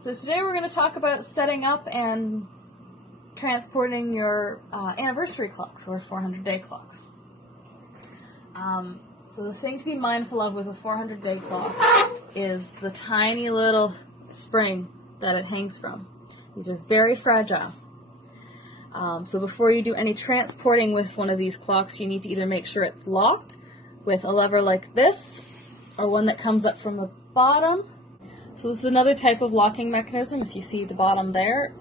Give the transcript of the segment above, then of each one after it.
So today we're going to talk about setting up and transporting your anniversary clocks, or 400-day clocks. So the thing to be mindful of with a 400-day clock is the tiny little spring that it hangs from. These are very fragile. So before you do any transporting with one of these clocks, you need to either make sure it's locked with a lever like this, or one that comes up from the bottom. So this is another type of locking mechanism. If you see the bottom there,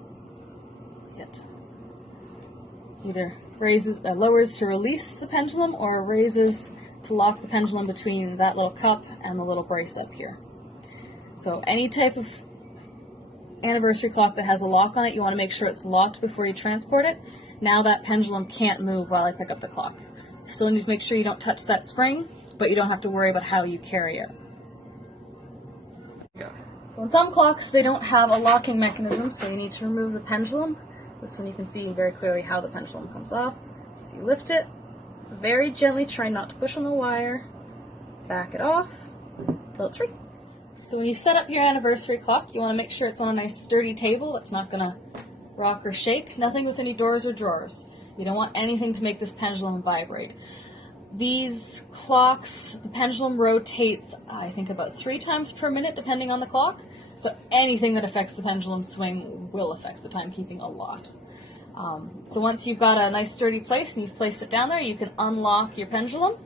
it either lowers to release the pendulum, or raises to lock the pendulum between that little cup and the little brace up here. So any type of anniversary clock that has a lock on it, you want to make sure it's locked before you transport it. Now that pendulum can't move while I pick up the clock. You still need to make sure you don't touch that spring, but you don't have to worry about how you carry it. So in some clocks, they don't have a locking mechanism, so you need to remove the pendulum. This one you can see very clearly how the pendulum comes off. So you lift it very gently, try not to push on the wire, back it off until it's free. So when you set up your anniversary clock, you want to make sure it's on a nice sturdy table that's not going to rock or shake. Nothing with any doors or drawers. You don't want anything to make this pendulum vibrate. These clocks, the pendulum rotates, I think, about 3 times per minute, depending on the clock. So anything that affects the pendulum swing will affect the timekeeping a lot. So once you've got a nice sturdy place and you've placed it down there, you can unlock your pendulum.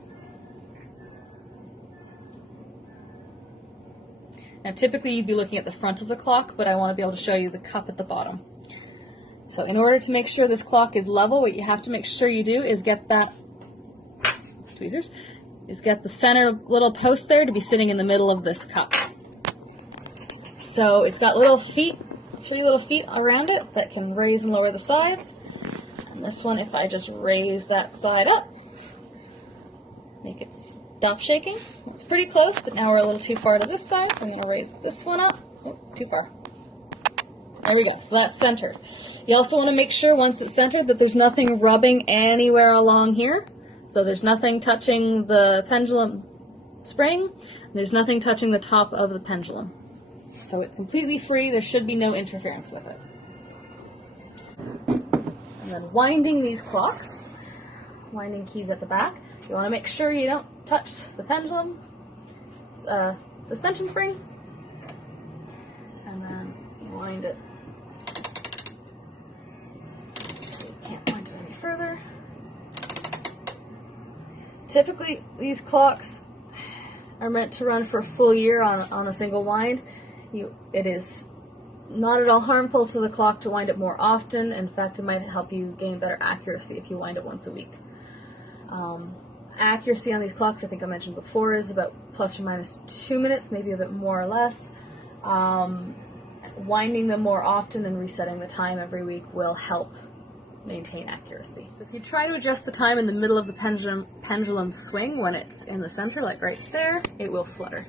Now typically you'd be looking at the front of the clock, but I want to be able to show you the cup at the bottom. So in order to make sure this clock is level, what you have to make sure you do is get that tweezers, is get the center little post there to be sitting in the middle of this cup. So it's got little feet, 3 little feet around it that can raise and lower the sides. And this one, if I just raise that side up, make it stop shaking. It's pretty close, but now we're a little too far to this side, so I'm going to raise this one up. Oh, too far. There we go, so that's centered. You also want to make sure once it's centered that there's nothing rubbing anywhere along here. So there's nothing touching the pendulum spring, and there's nothing touching the top of the pendulum. So it's completely free, there should be no interference with it. And then winding these clocks, winding keys at the back, you want to make sure you don't touch the pendulum suspension spring, and then you wind it. You can't wind it any further. Typically, these clocks are meant to run for a full year on a single wind. It is not at all harmful to the clock to wind it more often. In fact, it might help you gain better accuracy if you wind it once a week. Accuracy on these clocks, I think I mentioned before, is about plus or minus 2 minutes, maybe a bit more or less. Winding them more often and resetting the time every week will help maintain accuracy. So if you try to adjust the time in the middle of the pendulum swing when it's in the center, like right there, it will flutter.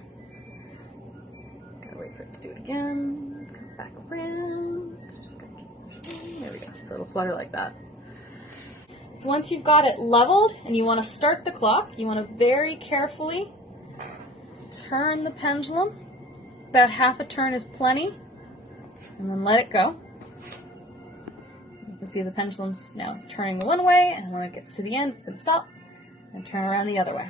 Gotta wait for it to do it again. Come back around. Just gotta keep pushing. There we go. So it'll flutter like that. So once you've got it leveled and you want to start the clock, you want to very carefully turn the pendulum. About half a turn is plenty, and then let it go. You can see the pendulum's now is turning one way, and when it gets to the end, it's going to stop and turn around the other way.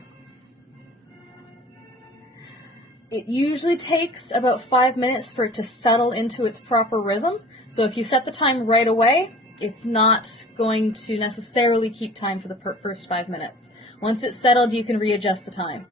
It usually takes about 5 minutes for it to settle into its proper rhythm. So if you set the time right away, it's not going to necessarily keep time for the first 5 minutes. Once it's settled, you can readjust the time.